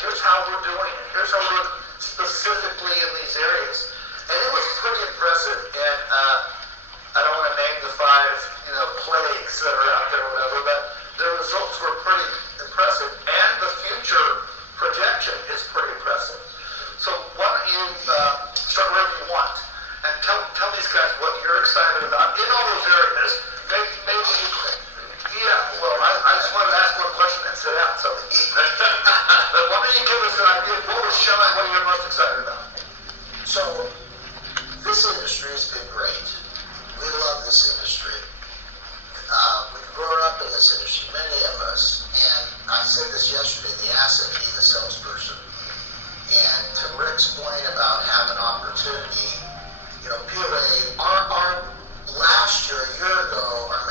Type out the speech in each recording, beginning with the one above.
here's how we're doing it. Here's how we're specifically in these areas. And it was pretty impressive. And I don't want to name the 5, plagues that are out there or whatever, but their results were pretty impressive. And the future projection is pretty impressive. So why don't you start wherever you want and tell these guys what you're excited about in all those areas. Maybe you can. Yeah, well, I just wanted to ask one question and sit down. So, but why don't you give us an idea of what was showing, what you're most excited about? So, this industry has been great. We love this industry. We've grown up in this industry, many of us, and I said this yesterday, the asset being the salesperson. And to Rick's point about having opportunity, POA, our last year, a year ago, our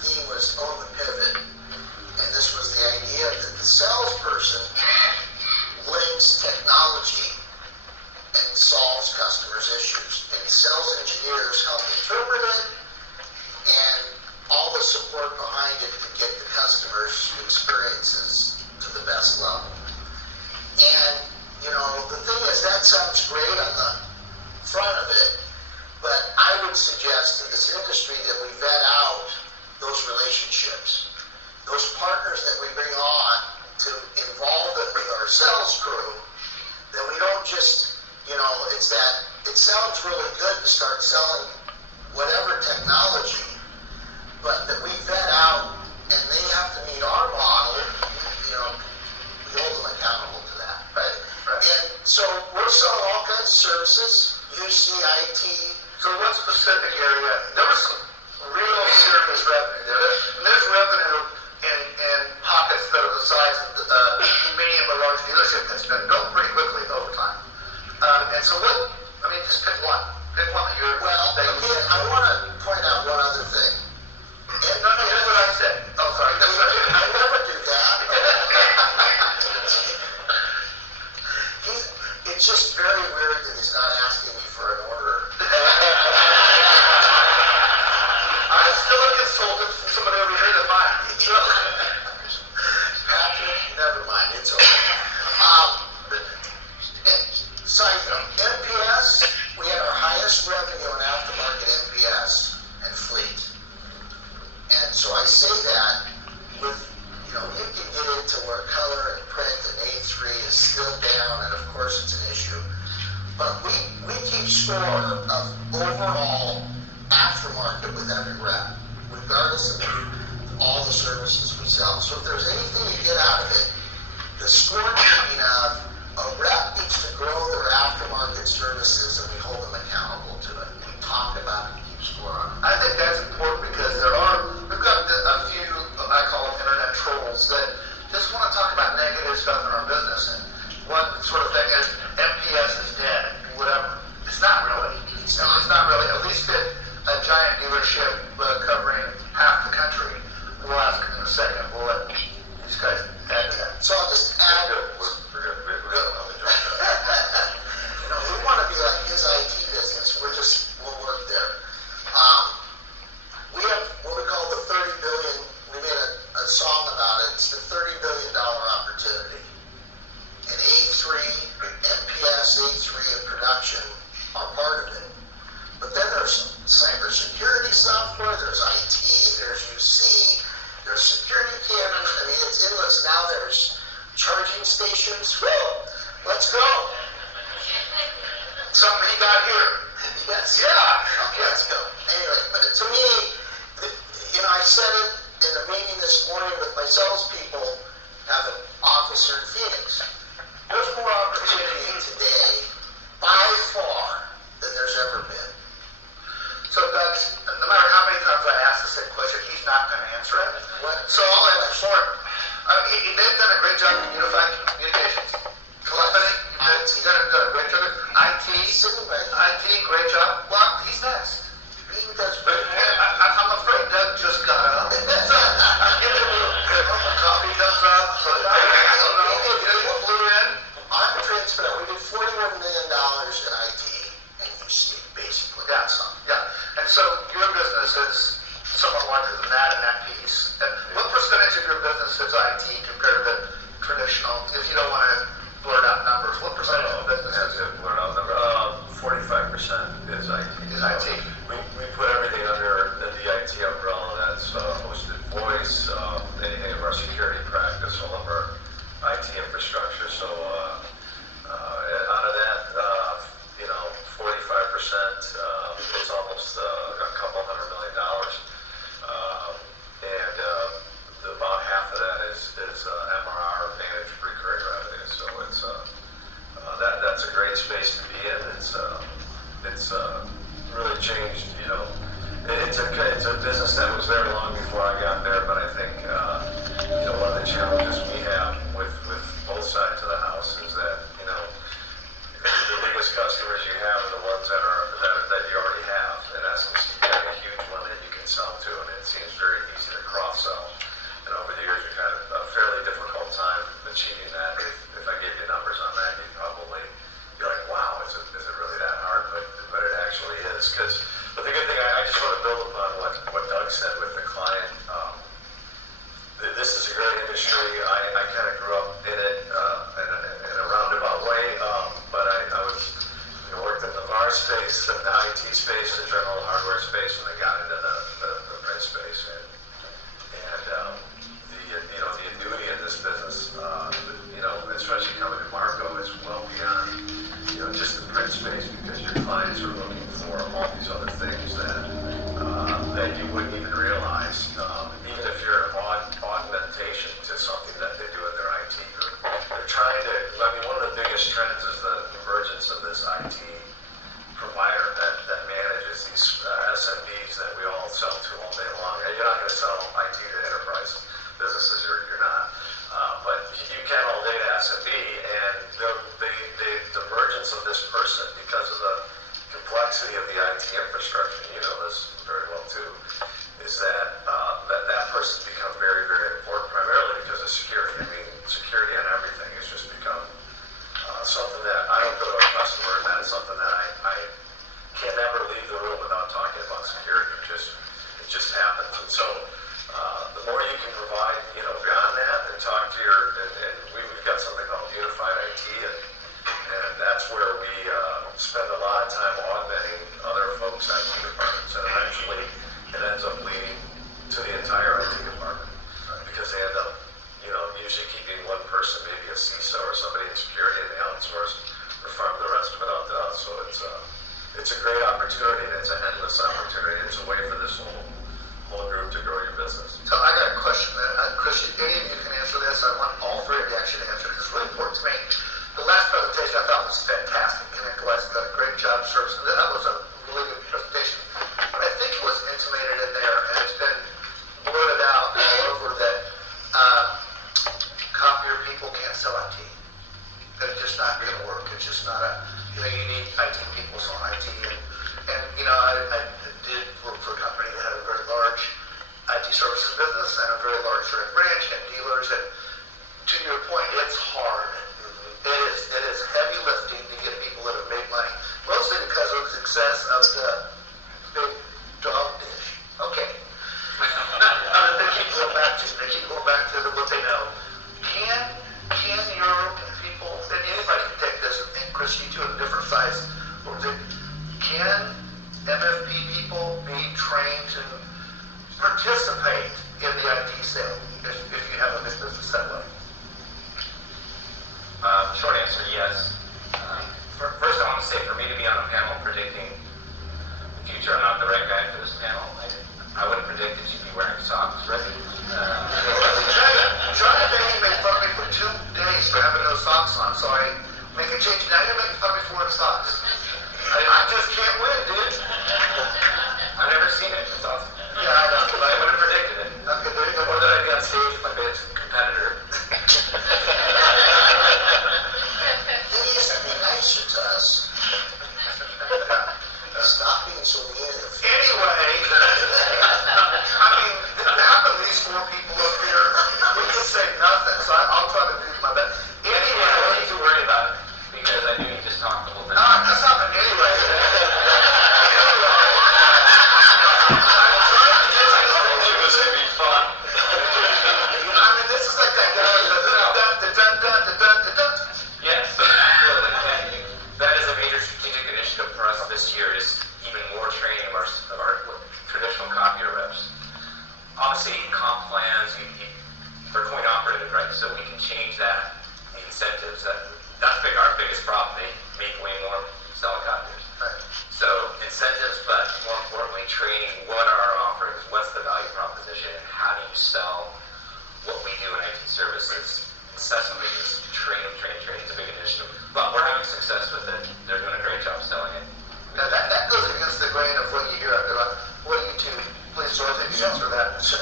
theme was own the pivot. And this was the idea that the salesperson links technology and solves customers' issues. And sales engineers help interpret it and all the support behind it to get the customer's experiences to the best level. And, the thing is, that sounds great on the front of it, but I would suggest to this industry that we vet out those relationships, those partners that we bring on to involve them with our sales crew, that we don't just, it's that it sounds really good to start selling whatever technology, but that we vet out and they have to meet our model, we hold them accountable to that, right? And so we're selling all kinds of services, UC, IT. So what specific area? There was some real serious revenue there. And there's revenue in pockets that are the size of the medium or large dealership that's been built pretty quickly over time. And so just pick one. Pick one that you're... Well, again, I want to point out one other thing. And no, here's what I said. Oh, sorry. I never do that. It's just very weird that he's not asking me for an order. I'm still a consultant from somebody over here to find. Patrick, never mind. It's okay. Side note, NPS, we had our highest revenue in aftermarket NPS and fleet. And so I say that with, you can get into where color and print and A3 is still down, and of course it's an issue. But we keep score of overall aftermarket with every rep, regardless of all the services we sell. So if there's anything you get out of it, the scorekeeping of a rep needs to grow their aftermarket services, and we hold them accountable to it. We talk about it and keep score on it. I think that's important because we've got a few, I call them internet trolls, that just want to talk about negative stuff in our business. And one sort of thing is MPS is dead, whatever. It's not really. It's not really. At least at a giant dealership covering half the country. We'll ask in a second. We'll let these guys add to that. So I'll just add to it. We want to be like his IT business. We'll work there. We have what we call the 30 billion. We made a song about it. It's the $30 billion opportunity. And A3, MPS, A3, and production are part of it. But then there's cybersecurity software, there's IT, there's UC, there's security cameras. I mean, it's endless. Now there's charging stations. Woo! Let's go. Something he got here. Yes. Yeah. Okay, let's go. Anyway, but to me, I said it in a meeting this morning with my salespeople, have an officer in Phoenix. There's more opportunity today, by far, than there's ever been. So Doug, no matter how many times I ask the same question, he's not going to answer it. What? So I'll answer for him. They've done a great job in unifying communications. Telephony, you've done a great job. IT, great job. Well, he's next. He does very well. I'm afraid Doug just got up. So I'm giving him a coffee comes up. So I don't know. He flew in. I'm transparent. We did $41 million in IT and UC, basically. Yeah. And so your business is somewhat larger than that in that piece. And what percentage of your business is IT compared to traditional, if you don't want to blurt out numbers, what percentage of the business is 45% is IT. IT? We put everything under the IT umbrella. That's hosted voice, anything of our security practice, all of our IT infrastructure. So out of that, 45%, it's almost a couple $100 million. And about half of that is MRR, managed recurring revenue. So it's that's a great space to be in. It's really changed. It's a business that was there long before I got there, but I think one of the challenges we have with both sides of the house is that the biggest customers you have are the ones that you already have. In essence, you have a huge one that you can sell to, and it seems very easy to cross-sell. And over the years, we've had a fairly difficult time achieving that. If I gave you numbers on that, you're like, wow, is it really that hard? But it actually is. But the good thing, I just want to build upon what Doug said with the client. This is a great industry. I kind of grew up in it in a roundabout way, but I worked in the VAR space, the IT space, the general hardware space, and I got into the print space. And the annuity of this business, especially coming to Marco, is well beyond just the print space, because your clients are looking for all these other things that you wouldn't even realize. Even if you're an augmentation to something that they do in their IT group, they're trying to. One of the biggest trends is the emergence of this IT provider that manages these SMBs that we all sell to all day long. And you're not going to sell IT to enterprise businesses, you're not. But you can all day to SMB, and the emergence of this person, because of the complexity of the IT infrastructure, you know this very well too, is that that person's become very, very important, primarily because of security. I mean, security on everything has just become something that I don't go to a customer, and that's something that I can never leave the room without talking about security. It just happens. And so the more you can provide, beyond that, and talk to and we've got something called Unified IT, and that's where we spend a lot of time augmenting other folks' IT departments, and eventually it ends up leading to the entire IT department, because they end up, usually keeping one person, maybe a CISO or somebody in security, and they outsource or farm the rest of it out to us. So it's a great opportunity, and it's an endless opportunity. It's a way for this whole group to grow your business. So I got a question, Chris, any of you can answer this. I want all three of you actually to answer, because it's really important to me. The last presentation I thought was fantastic. Connect West did a great job servicing. That was a really good presentation. But I think it was intimated in there, and it's been blurted out all over that copier people can't sell IT. That it's just not going to work. It's just not you need IT people selling IT. And I did work for a company that had a very large IT services business and a very large direct branch and dealers. And to your point, it's hard. It is heavy lifting to get people that have made money, mostly because of the success of the big dog dish. Okay. They keep going back to what they know. Can your people, and anybody can take this, and Chris, you two have different size, can MFP people be trained to participate in the IT sale if you have a big business that way? Short answer, yes. First, I want to say, for me to be on a panel predicting the future, I'm not the right guy for this panel. I wouldn't predict that you'd be wearing socks, right? Jonathan made fun of me for 2 days for having no socks on, so I make a change. Now you're making fun of me for wearing socks. I just can't win, dude. I've never seen it. It's awesome. Yeah, I know. But I would have predicted it. Okay, there you go. Or that I'd be on stage with my biggest competitor. You used to be nicer to us. Stop being so negative. Anyway, I mean, half of these 4 people up here, we just say nothing, so I'll try to do my best. I don't need to worry about it, because I knew you just talked a little bit. That's not an anyway. training, what are our offerings, what's the value proposition, and how do you sell what we do in IT services. Incessantly just train. It's a big initiative. But we're having success with it. They're doing a great job selling it. Now that goes against the grain of what you hear out there. Like, what do you do? Please, so I think you answer that. So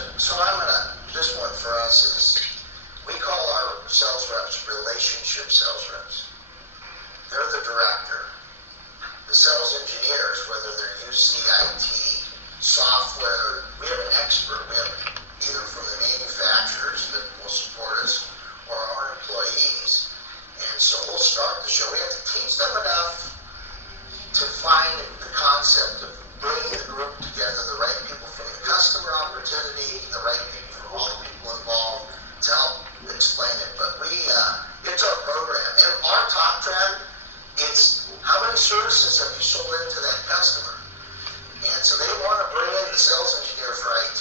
this one for us is, we call our sales reps relationship sales reps. They're the director. The sales engineers, whether they're UC, IT, software, we have an expert. We have either from the manufacturers that will support us or our employees. And so we'll start the show. We have to teach them enough to find the concept of bringing the group together, the right people from the customer opportunity, the right people from all the people involved to help explain it. But it's our program. And our talk track, it's how many services have you sold into that customer? And so they want to bring in the sales engineer for IT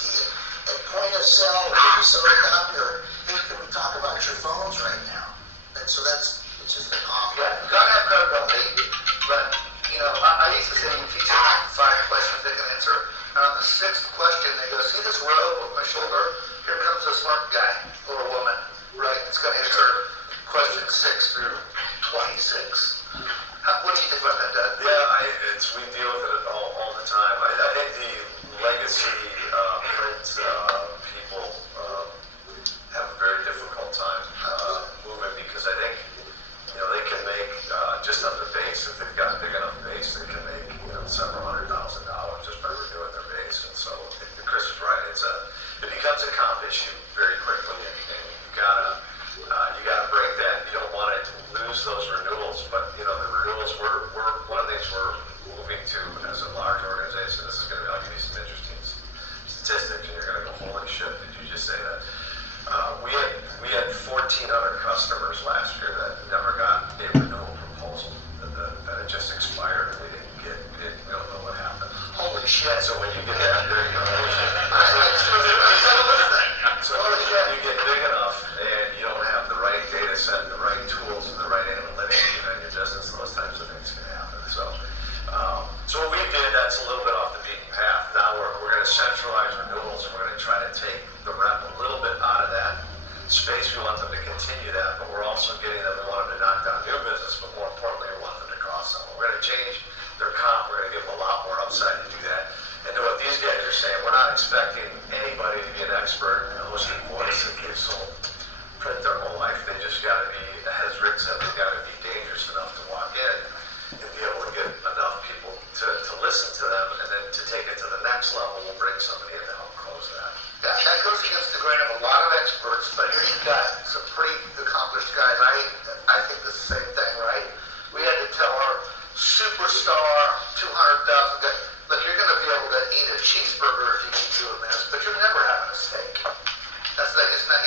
and point of sale, maybe soda copy, or hey, can we talk about your phones right now? And so it's just a coffee. Yeah, you gotta have credibility, but I used to say you teach them like 5 questions they can answer, and on the 6th question they go, see this row over my shoulder? Here comes a smart guy or a woman, right? It's gonna answer question 6 through 26. What do you think about that, Doug? Yeah, we deal with it all the time. I think the legacy print people have a very difficult time moving, because I think they can make just on their base, if they've got a big enough base, they can make several $100,000 just by renewing their base. And so Chris is right. It becomes a comp issue very quickly, and you gotta break that. You don't want to lose those renewals, but the renewals we're one of the things we're moving to as a large organization. This is going to I'll give you some interesting statistics, and you're going to go, holy shit, did you just say that? We had 1,400 customers last year that never got a renewal proposal, that it just expired, and we don't know what happened. Holy shit. So when you get that big, so you get big enough and you don't have the right data set, the right tools, and the right analytics in your business, those types of things can happen. So what we did, that's a little bit off the beaten path. Now we're going to centralize renewals. We're going to try to take the rep a little bit out of that space. We want them to continue that, but we're also getting them, we want them to knock down new business, but more importantly, we want them to cross-sell. We're going to change their comp. We're going to give them a lot more upside to do that. And to what these guys are saying, we're not expecting anybody to be an expert in hosting voice if they've sold print their whole life. They just got to be, as Rick said, they've got to be dangerous enough to walk in and be able to get enough people to listen to them, and then to take it to the next level, we'll bring somebody in to help close that. Yeah, that goes against the grain of a lot of experts, but here you've got some pretty accomplished guys. I think the same thing, right? We had to tell our superstar 200,000 guys, look, you're going to be able to eat a cheeseburger if you keep doing this, but you're never having a steak. That's like, it's not,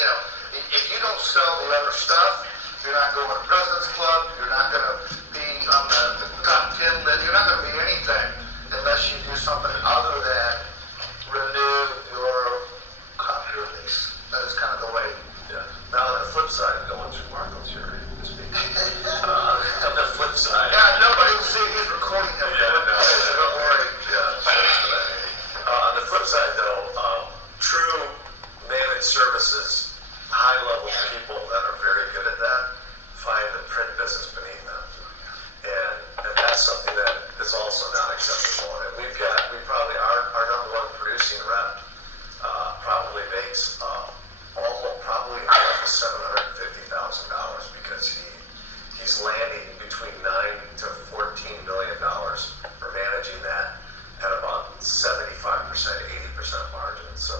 if you don't sell the other stuff, you're not going to President's Club, you're not going to be on the top 10 list, you're not going to be anything unless you do something other than renew your copy release. That is kind of the way. Yeah. Now on the flip side, going through Marco's here to speak. On the flip side. Yeah, nobody will see he's recording him. Yeah, no, don't worry. Yeah, on the flip side, though, true managed services, high-level people that are very good at that find the print business beneath them, and that's something that is also not acceptable. And we probably our number one producing rep probably makes probably $750,000 because he's landing between $9 to $14 million for managing that at about 75%, 80% margin. So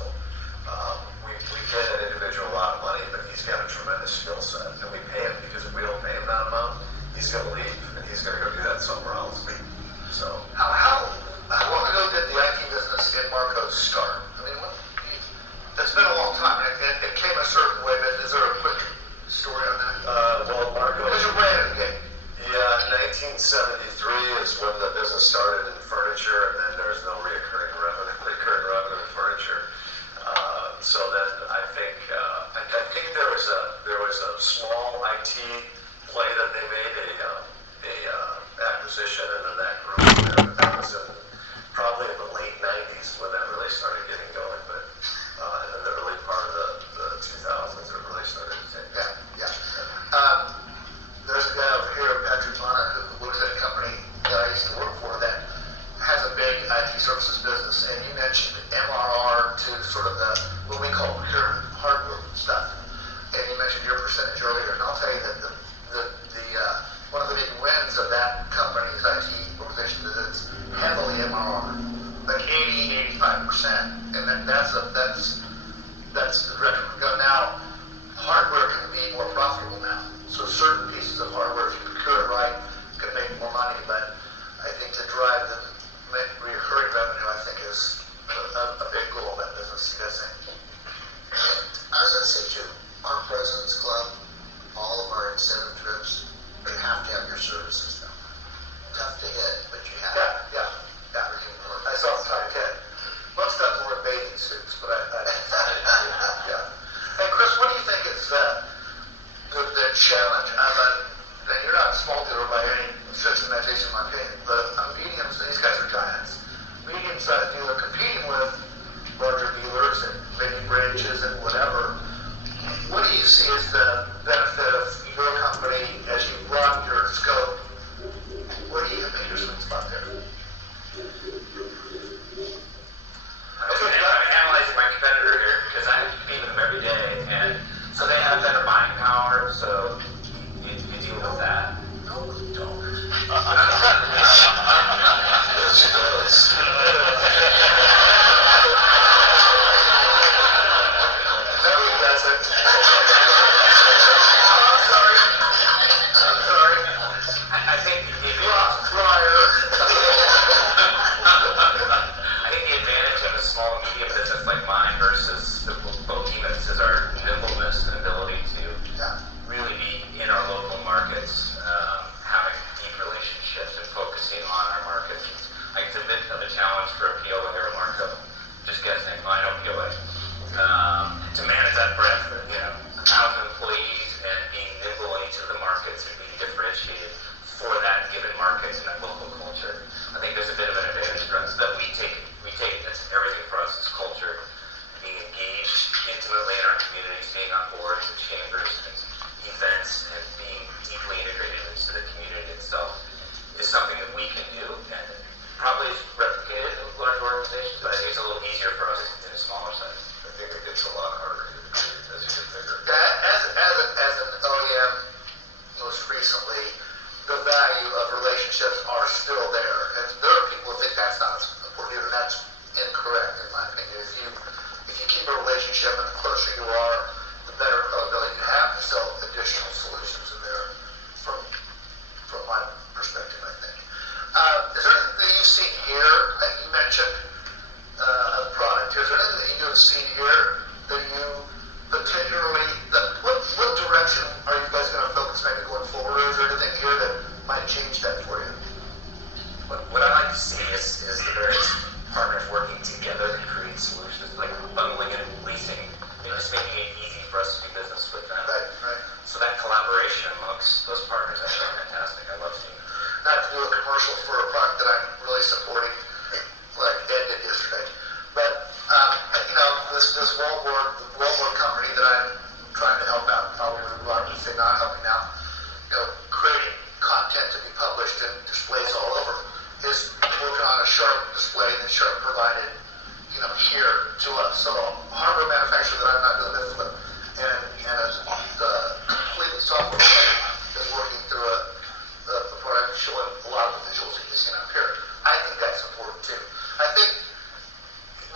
we pay that individual a lot of money, but he's got a tremendous skill set, and we pay him because if we don't pay him that amount, he's going to leave and he's going to go do that somewhere else. So how long ago did the IT business in Marco's start? I mean, it's been a long time. It came a certain way, but is there a quick story on that? Well, Marco. Because you ran it again. Yeah, 1973 is when the business started in furniture, and then there's no recurring revenue in furniture. So then I think there was a small IT play that they made a acquisition, and then that grew. That was probably in the late 90s and that's the direction we go now. Hardware can be more profitable now. So certain pieces of hardware, if you procure it right, can make more money. But I think to drive the recurring revenue, I think is a big goal of that business. You guys think? I was going to say too, our President's Club, all of our incentive trips, you have to have your services now. Tough to get, but you have to. Yeah. I saw the top 10. Most of them were in bathing suits, but yeah. Hey, Chris, what do you think is the challenge? And you're not a small dealer by any stretch of the imagination, in my opinion, but mediums, these guys are giants. Medium-sized dealer competing with larger dealers and maybe branches and whatever. What do you see as the benefit of your company as you broaden your scope? What do you think your sweet spot there? I'm analyzing my competitor here because I compete with them every day, and so they have better buying power, so you deal with that. No, we don't. Yes, it does. No, he doesn't. I'm sorry. I think the Liar. I think the advantage of a small and medium business like mine versus the behemoths is our nimbleness and ability to really be in our local markets, having deep relationships and focusing on our markets. It's a bit of a challenge for a POA or a markup. Just guessing, I know POA. To manage that breadth, 1,000 employees and being nimble in each of the markets and being differentiated for that given market and that local culture. I think there's a bit of an advantage for us that we take that's everything for us is culture, being engaged intimately in our communities, being on boards and chambers and events and being deeply integrated into the community itself is something that we can do and probably is replicated in large organizations, but I think it's a little easier for us in a smaller size. I think it gets a lot harder as you get bigger. As an OEM, most recently, the value of relationships are still there. And there are people who think that's not important, and that's incorrect, in my opinion. If you keep a relationship, and the closer you are, the better probability you have to sell additional solutions in there, from my perspective, I think. Is there anything that you've seen here that you mentioned a product? Is there anything that you have seen here that you particularly, what direction are you guys going to focus maybe going forward? Is there anything here that might change that for you? What I like to see is the various partners working together to create solutions, like bundling and leasing, just making it easy for us to do business with them. Right. So that collaboration amongst those partners, I think, is fantastic. I love seeing it. Not to do a commercial for a product that I'm really supporting, like Ed did yesterday. But, this wallboard company that I'm trying to help out, probably largely say not helping out, creating content to be published and displays all over, is working on a Sharp display that Sharp provided, here to us. So a hardware manufacturer that I'm not doing business with, and a completely software company is working through a product showing a lot of the visuals that you've seen up here. I think that's important too. I think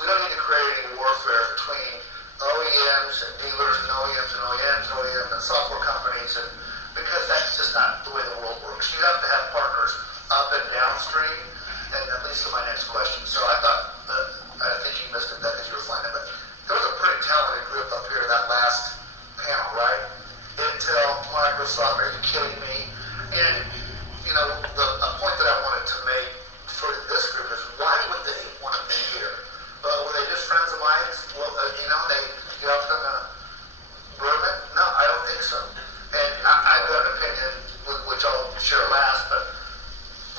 we don't need to create any warfare between OEMs and dealers and OEMs and OEMs and OEMs and software companies, and because that's just not the way the world works. You have to have partners up and downstream, and that leads to my next question. So I think you missed it because you were flying it, but there was a pretty talented group up here that last panel, right? Intel, Microsoft, are you kidding me? And, a point that I wanted to make for this group is, why would they want to be here? Were they just friends of mine? Well, they get up in a bourbon? No, I don't think so. And I've got an opinion, which I'll share last, but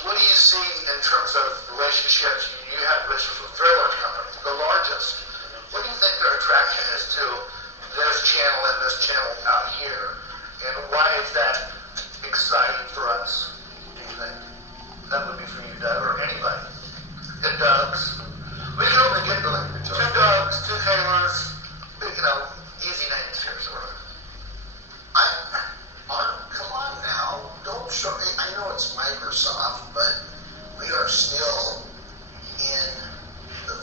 what do you see in terms of relationships? You have relationships with very large companies, the largest. What do you think their attraction is to this channel and this channel out here? And why is that exciting for us, do you think? That would be for you, Doug, or anybody. And Doug's. We can only get to two Doug's, two Taylors, easy names here, sort of. Come on now, don't show me. I know it's Microsoft, but we are still in the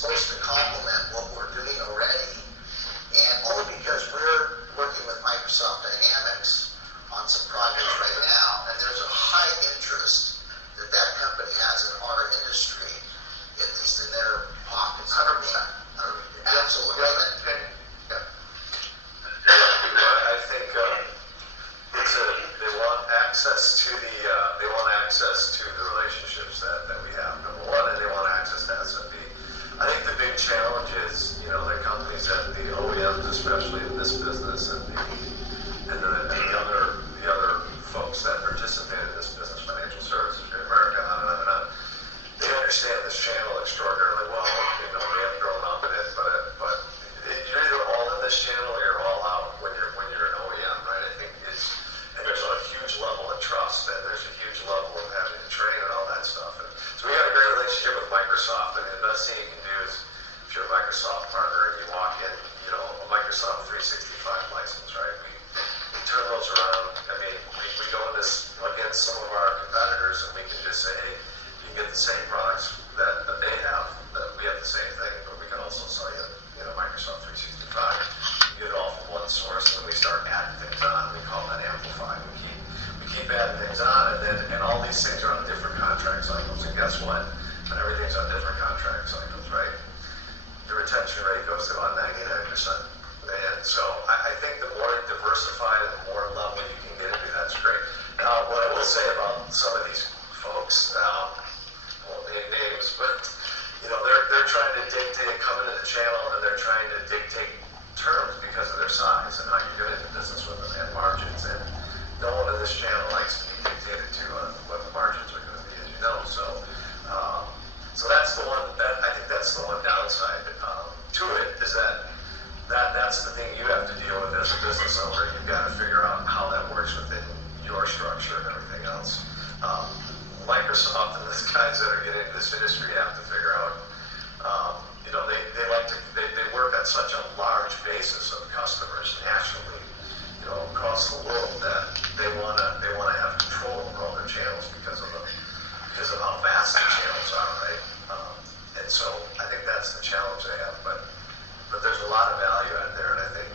supposed to complement what we're doing already, and only because we're working with Microsoft Dynamics on some projects right now, and there's a high interest that that company has in our industry, at least in their pockets. 100%. Absolutely. Yeah. I think they want access to the relationships that we have, number one, and they want access to SMB. I think the big challenge is, the companies that the OEMs, especially in this business, and the other folks that participate in this business, financial services, America, on. They understand this channel extraordinarily well. They have grown up in it, but you're either all in this channel or you're all out when you're an OEM, right? I think and there's a huge level of trust, and there's a huge level of having to train and all that stuff. And so we got a great relationship with Microsoft. I mean, the best thing you can do is, if you're a Microsoft partner and you walk in, a Microsoft 365 license, right? We turn those around. I mean, we go against some of our competitors, and we can just say, hey, you can get the same products that they have, that we have the same thing, but we can also sell you, Microsoft 365. You get it all from one source, and then we start adding things on. We call that amplifying. We keep adding things on, and all these things are on different contract cycles. And guess what? When everything's on different contract cycles, right? The retention rate goes to about 99%. And so I think the more diversified and the more level you can get into, that's great. Now, what I will say about some of these folks, I won't name names, but they're trying to dictate, come into the channel, and they're trying to dictate terms because of their size and how you're going to do business with them and margins. And no one in this channel likes to be dictated to what the margins are going to be, as you know. So that's the one. I think that's the one downside to it, is that's the thing you have to deal with as a business owner. You've got to figure out how that works within your structure and everything else. Microsoft and the guys that are getting into this industry have to figure out, they work on such a large basis of customers nationally, across the world, that they want to have control over all their channels because of how vast the channels are, right? And so I think that's the challenge they have, but there's a lot of value out there, and I think,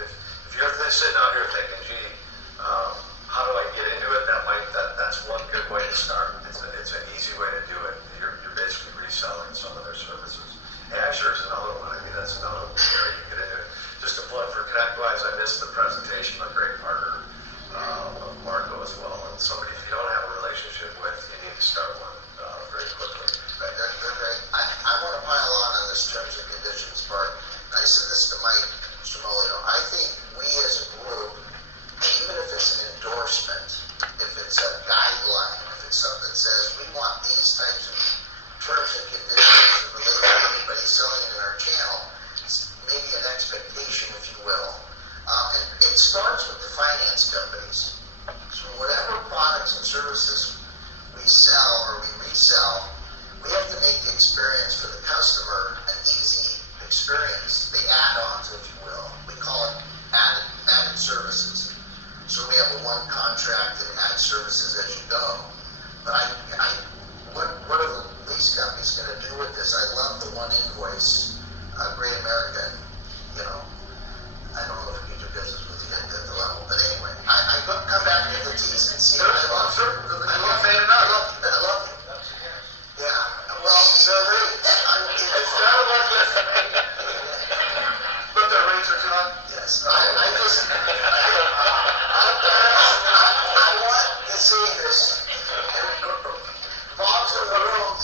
if you're sitting out here thinking, gee, how do I get into it? That's one good way to start. It's an easy way to do it. You're basically reselling some of their services. Azure is another one. I mean, that's another area you get into. Just to plug for ConnectWise, I missed the presentation. A great partner of Marco as well, and somebody if you don't have a relationship with, you need to start one very quickly. Right, they're great. I want to pile on this terms and conditions part. And I said this to Mike Stromolio. I think we as a group, even if it's an endorsement, if it's a guideline, if it's something that says we want these types of terms and conditions that relate to anybody selling in our channel, it's maybe an expectation, if you will. And it starts with the finance companies. So whatever products and services we sell or we resell, we have to make the experience for the customer an easy experience. The add-ons, if you will. We call it added services. So we have a one contract and add services as you go. But what are the lease companies going to do with this? I love the one invoice, Great American. I don't know if we can do business with you at the level, but anyway, I come back to the T's and C's. I love you. Yeah. Well, so But their rates are too high. yes. I want to say this. Bob's in the room.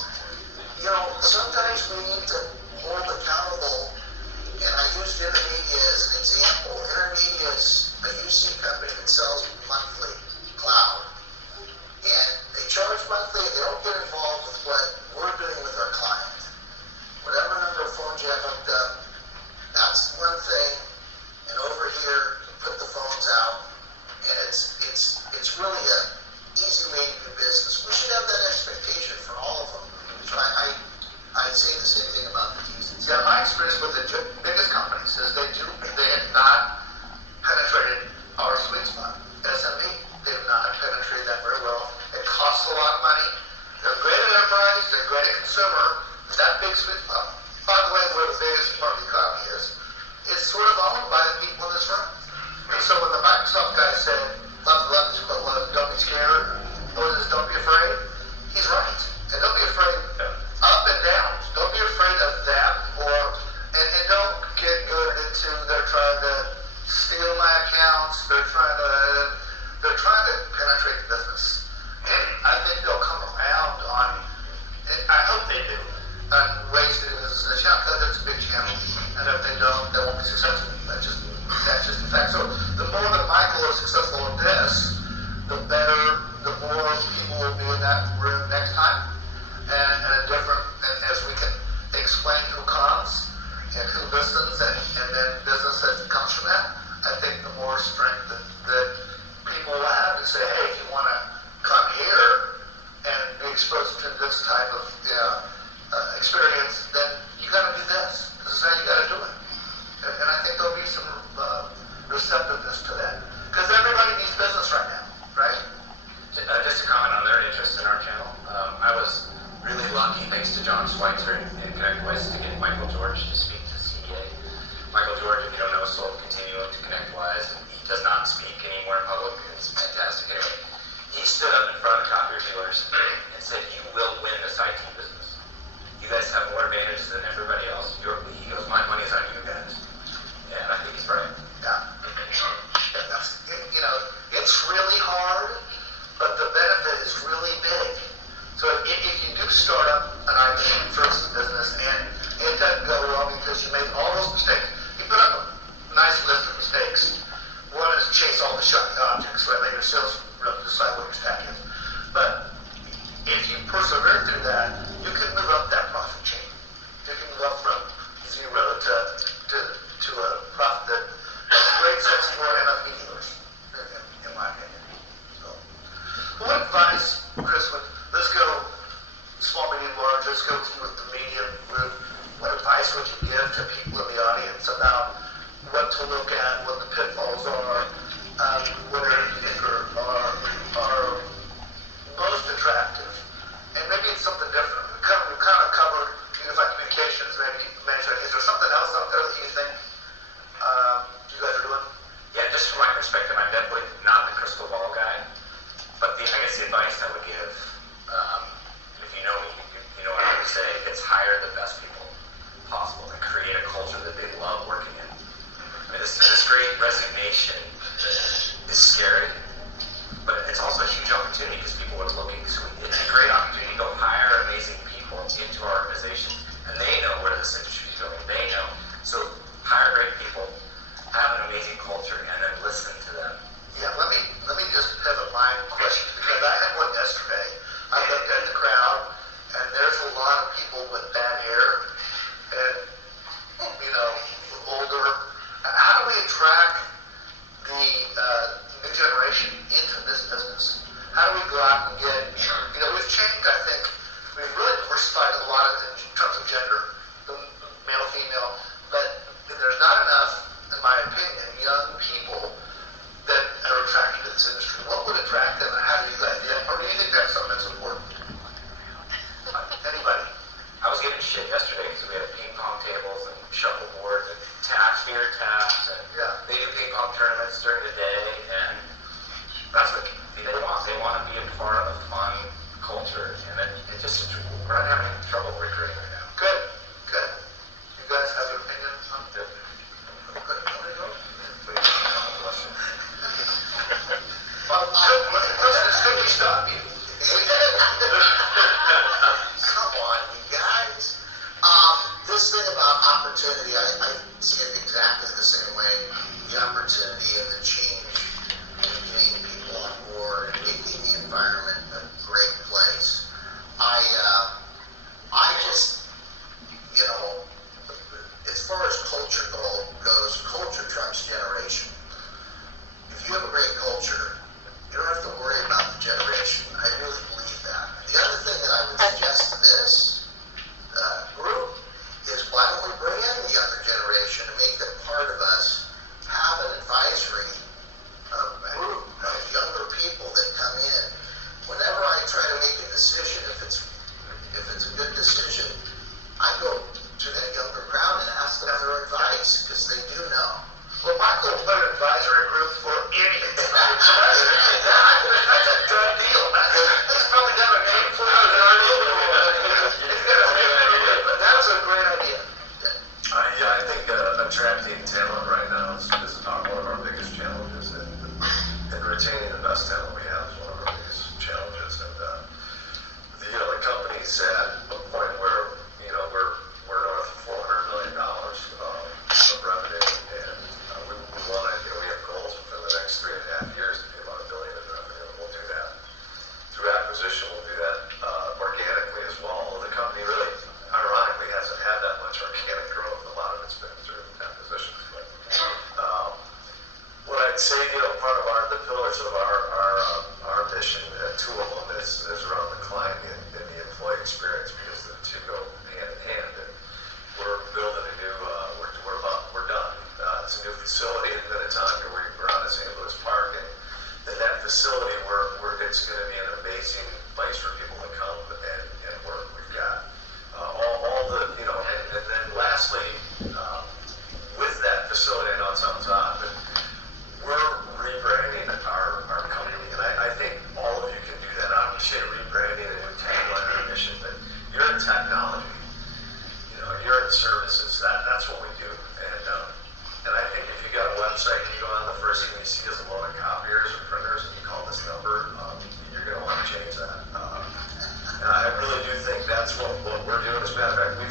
Sometimes we need to hold accountable, and I used Intermedia as an example. Intermedia is a UC company that sells monthly cloud, and they charge monthly. They don't get involved with what we're doing with our client. Whatever number of phones you have hooked up, that's one thing. And over here, you put the phones out, and it's really a easy way to do business. We should have that expectation for all of them. So I'd say the same thing about the T's and C's. Yeah, my experience with the biggest companies is they have not penetrated our sweet spot. SME, they have not penetrated that very well. It costs a lot of money. They're great at enterprise, they're great at consumer. That big sweet spot, by the way, where the biggest part of the economy is sort of owned by the people in this room. And so when the Microsoft guy said, don't be scared, don't be afraid, he's right. And don't be afraid up and down. Don't be afraid of that, and don't get good into they're trying to steal my accounts, they're trying to penetrate the business. And I think they'll come around on, and I hope they do, on ways to do business in the channel, because it's a big channel. And if they don't, they won't be successful. That's just the fact. So the more that Michael is successful in this, the more people will be in that room next time. And as we can explain who comes and who listens, and then business that comes from that, I think the more strength that people will have to say, hey, if you want to come here and be exposed to this type of experience, then you got to do this. This is how you got to do it. And I think there'll be some receptiveness to that. Because everybody needs business right now, right? Just to comment on their interest in our channel, I was really lucky, thanks to John Schweitzer and ConnectWise, to get Michael George to speak to CEA. Michael George, if you don't know, sold Continuum to ConnectWise, and he does not speak anymore in public. It's fantastic. Anyway, he stood up in front of copier dealers and said, "You will win this IT business. You guys have more advantages than everybody else." He goes, "My money's on you guys." And I think he's right. Yeah. It's really hard, but the benefit is really big. So if you do start up an IT first business and it doesn't go well because you made all those mistakes, you put up a nice list of mistakes. One is chase all the shiny objects, right? Let your sales rep decide what your stack is. But if you persevere through that, you can move up that profit chain. You can move up from zero to a profit that makes great sense for enough dealers, in my opinion. So, what advice, Chris, let's go small, medium, large, let's go with the medium group. What advice would you give to people in the audience about what to look at, what the pitfalls are, what you think are most attractive? And maybe it's something different. We've kind of covered unified communications, maybe management. Is there something else out there that you think you guys are doing? Yeah, just from my perspective, I'm definitely not the crystal ball guy. But I guess the advice I would give, if you know me, you know what I would say, it's hire the best people possible and create a culture that they love working in. I mean, this great resignation is scary, but it's also a huge opportunity because people are looking. So it's a great opportunity to go hire amazing people into our organization, and they know where this industry is going. They know. So hire great people, have an amazing culture, and then listen to them. Yeah, let me just pivot my question, because I had one yesterday. I looked at the crowd, and there's a lot of people with bad hair and older. How do we attract the new generation into this business? How do we go out and get, we've changed, I think, we've really diversified a lot in terms of gender, the male, female, but there's not enough, in my opinion, young people that are attracted to this industry. What would attract them, and how do you guys do that? Or do you think that's something that's important? Anybody? I was getting shit yesterday because we had ping pong tables and shuffleboards and beer taps, and they do ping pong tournaments during the day, and that's what they want. They want to be a part of a fun culture, and we're not having any trouble recruiting right now. Good. You guys have an opinion on that? Let's stop you. Come on, you guys. This thing about opportunity, I see it exactly the same way. The opportunity and the change and getting people on board and making the environment a great place. I just, as far as culture goes, culture trumps generation. If you have a great culture, you don't have to worry about the generation. I really believe that. The other thing that I would suggest to this group is, why don't we bring in the younger generation and make them part of us, have an advisory group of younger people that come in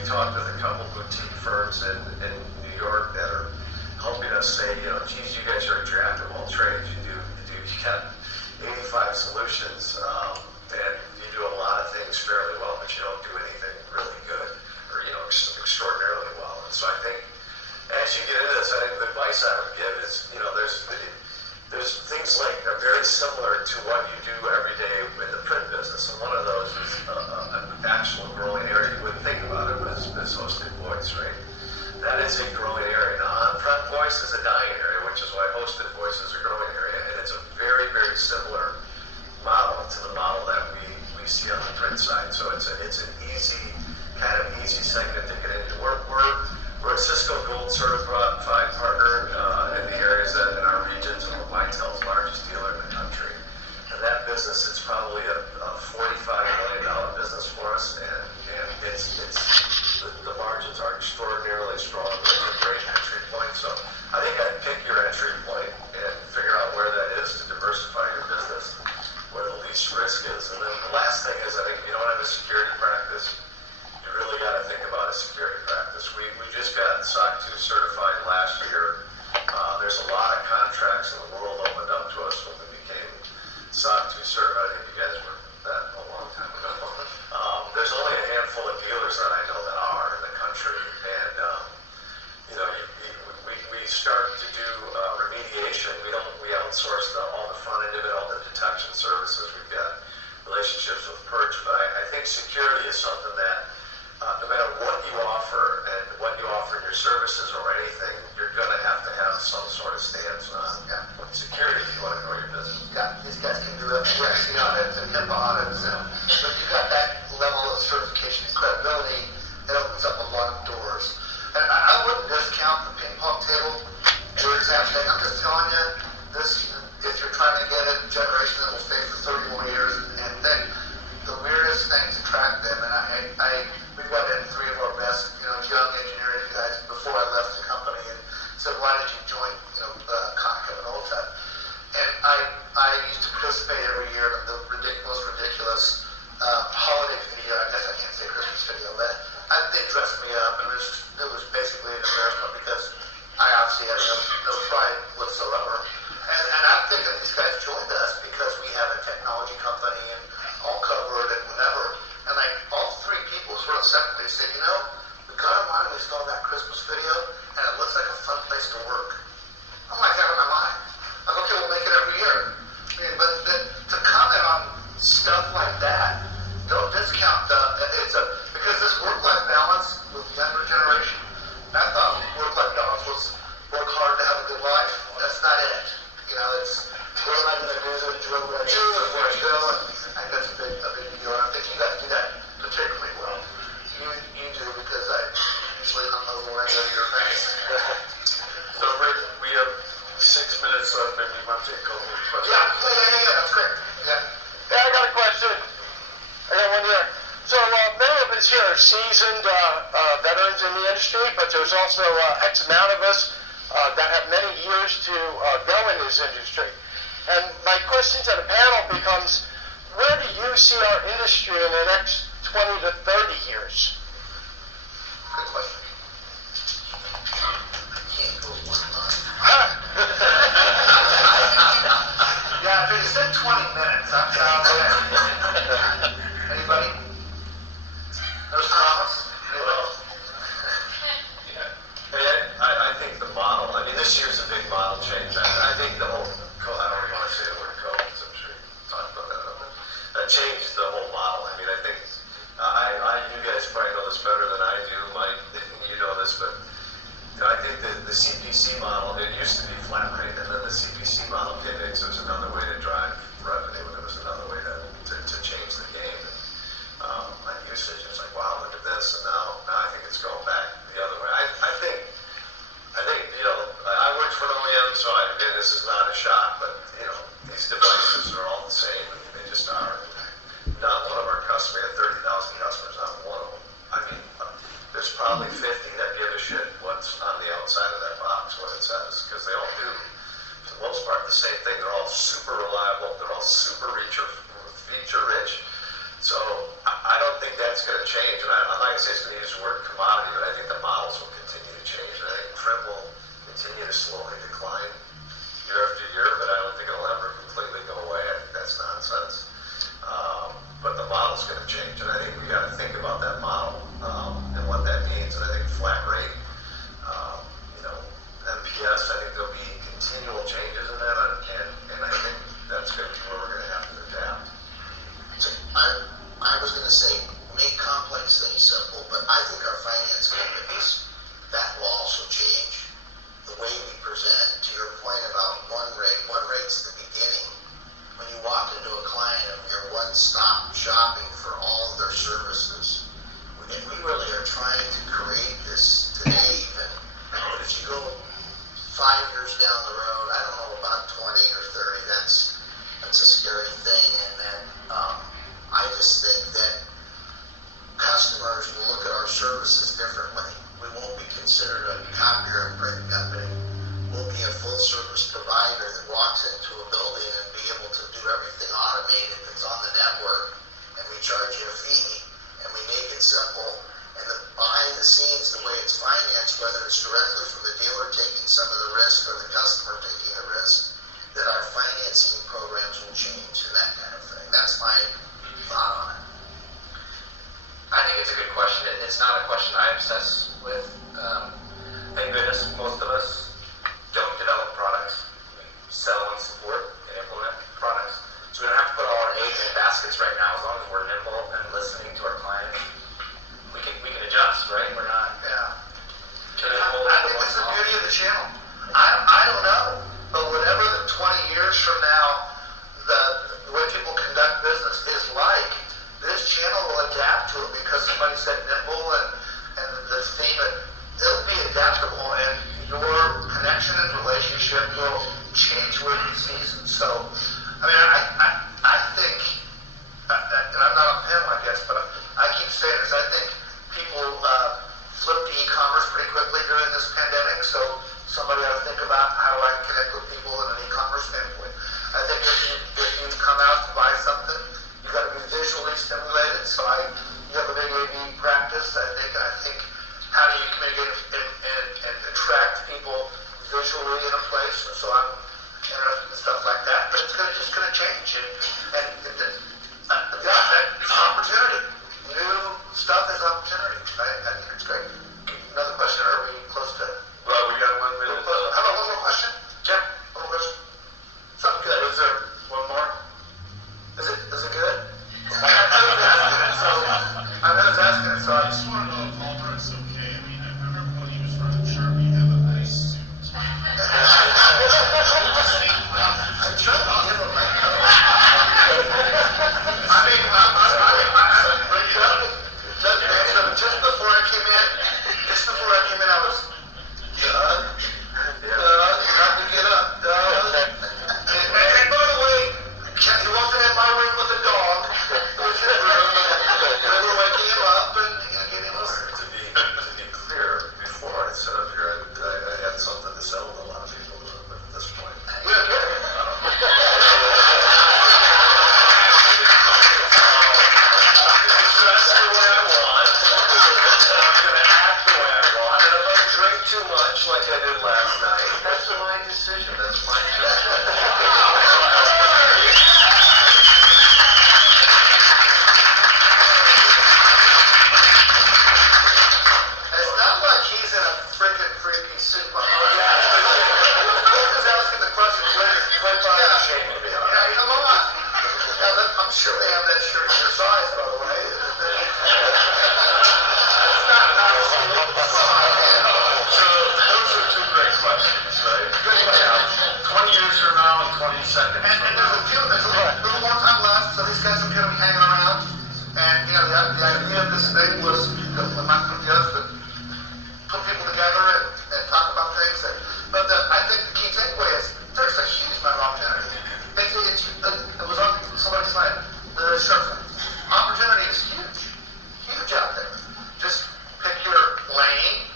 talked with a couple boutique firms in New York that are helping us say, geez, you guys are a jack of all trades. You got 85 solutions, and you do a lot of things fairly well, but you don't do anything really good or extraordinarily well. And so I think as you get into this, I think the advice I would give is, there's things like are very similar to what you do every day in the print business, and one of those is an actual growing area. You wouldn't think about it, but it's hosted voice, right? That is a growing area. Now, on-prem voice is a dying area, which is why hosted voice is a growing area, and it's a very, very similar model to the model that we see on the print side. So it's an easy segment to get into. We're a Cisco Gold certified partner in the areas that in our regions, and we're Mitel's largest dealer in the country. And that business, it's probably a $45 million business for us, and the margins are extraordinarily strong. It's a great entry point. So I think I'd pick your entry point and figure out where that is to diversify your business, where the least risk is. And then the last thing is, I think if you don't have a security practice, you really got to think about a security practice. We just got SOC 2 certified last year. There's a lot of contracts in the world opened up to us when we became SOC 2 certified. I think you guys were that a long time ago. There's only a handful of dealers that I know that are in the country, and we start to do remediation. We outsource all the front end of it, all the detection services. We've got relationships with Perch, but I think security is something that no matter what you offer and what you offer in your services or anything, you're going to have some sort of stance on security if you want to grow your business. These guys can do FDIC audits and HIPAA audits, but you got that level of certification and credibility, it opens up a lot of doors. And I wouldn't discount the ping pong table. For example, I'm just telling you, this, if you're trying to get a generation that will stay for 30 more years, and then the weirdest thing to track them, and we brought in 3 of our best, young engineering guys before I left the company, and said, why did you join, Konica and Ulta? And I used to participate every year in the most ridiculous holiday video. I guess I can't say Christmas video, but they dressed me up, and it was basically an embarrassment because I obviously had no pride whatsoever. And I'm thinking these guys joined us because we have a technology company and all covered and whatever. And all 3 people sort of separately said, we got our mind, we saw that Christmas video, and it looks like a fun place to work. I'm like, out of my mind. Like, okay, we'll make it every year. But to comment on stuff like that, don't discount because this work-life balance with the younger generation, I thought work-life balance was work hard to have a good life. That's not it. It's what am I going to do to enjoy what I do and where I go, and I think that's a big deal. And I think you guys do that particularly well. You do, because I usually unload the lens out of your face. So we have 6 minutes left. Maybe you want to take a couple of questions. Yeah, that's great. Yeah, I got a question. I got one here. So many of us here are seasoned veterans in the industry, but there's also X amount of us that have many years to go in this industry. And my question to the panel becomes, where do you see our industry in the next 20 to 30 years? Good question. I can't go 1 month. Yeah, if you said 20 minutes, I'm down there. Anybody? No promise? I think the model, this year's a big model change. I think the whole, I don't even want to say the word code, because I'm sure you talked about that. That changed the whole model. I think, you guys probably know this better than I do, Mike, you know this, but I think the CPC model, it used to be flat rate, and then the CPC model came in, so it was another way to drive revenue, and it was another way to change the game. And my usage, it's like, wow, look at this, and now I think it's going back the other way. I think I work for an OEM, so and this is not a shot, but these devices are all the same. They just are. Not one of our customers, we have 30,000 customers, not one of them. There's probably 50 that give a shit what's on the outside of that box, what it says, because they all do, for the most part, the same thing. They're all super reliable. They're all super feature rich. So I don't think that's going to change. And I'm not going to say it's going to use the word commodity. finance companies. That will also change the way we present. To your point about one rate's the beginning. When you walk into a client and you're one-stop shopping for all of their services. And we really are trying to create this today even. But if you go 5 years down the road, I don't know, about 20 or 30, that's a scary thing. And then I just think that customers will look at our services differently. We won't be considered a copier and print company. We'll be a full service provider that walks into a building and be able to do everything automated that's on the network, and we charge you a fee and we make it simple. And behind the scenes, the way it's financed, whether it's directly from the dealer taking some of the risk or the customer taking the risk, that our financing programs will change and that kind of thing. That's my thought on it. I think it's a good question. It's not a question I obsess with. Thank goodness most of us don't develop products. We sell and support and implement products. So we don't have to put all our eggs in baskets right now. As long as we're nimble and listening to our clients, we can adjust, right? We're not. Yeah. I think it's the beauty of the channel. I don't know, but whatever the 20 years from now, the way people conduct business is like, this channel will adapt to it because somebody said nimble and the theme, it'll be adaptable, and your connection and relationship will change with the season. So, I mean, I think, and I'm not a pen, I guess, but I keep saying this, I think people flipped to e-commerce pretty quickly during this pandemic, so somebody ought to think about how do I connect with people in an e-commerce standpoint. I think if you come out to buy something, you've got to be visually stimulated, so you have a big AV practice, I think how do you communicate and attract people visually in a place, and so I'm interested in stuff like that, but it's just going to change, and it's opportunity. New stuff is opportunity. I think it's great. Another question, or are we close to? Well, we got 1 minute. How about one more question? Yeah. One more question? Something good. Is there one more? Is it good? I was asking it, so I just want to know if Albregts okay. I mean, I remember when he was running Sharp, he had a nice suit. I'm trying to give him my just before I came in, I was, Doug, time to get up, Doug. And by the way, he wasn't in my room with a dog. It was his room. We were waking him up and getting him over. To be clear, before I set up here, I had something to sell to a lot of people, but at this point. Yeah, yeah. Too much like I did last night. That's my decision. That's my judgment. It's not like he's in a freaking creepy suit. He's asking the question, what Shame to be honest. Yeah, come on. I'm sure they have that shirt your size, by the way. It's not nice. So those are two great questions, right? Yeah. 20 years from now and 20 seconds And from there's a little more time left, so these guys are going to be hanging around. And, you know, the idea of this thing was, when my just to put people together and talk about things. But I think the key takeaway is there's a huge amount of opportunity. It was on somebody's mind, the surfing. Opportunity is huge. Huge out there. Just pick your lane,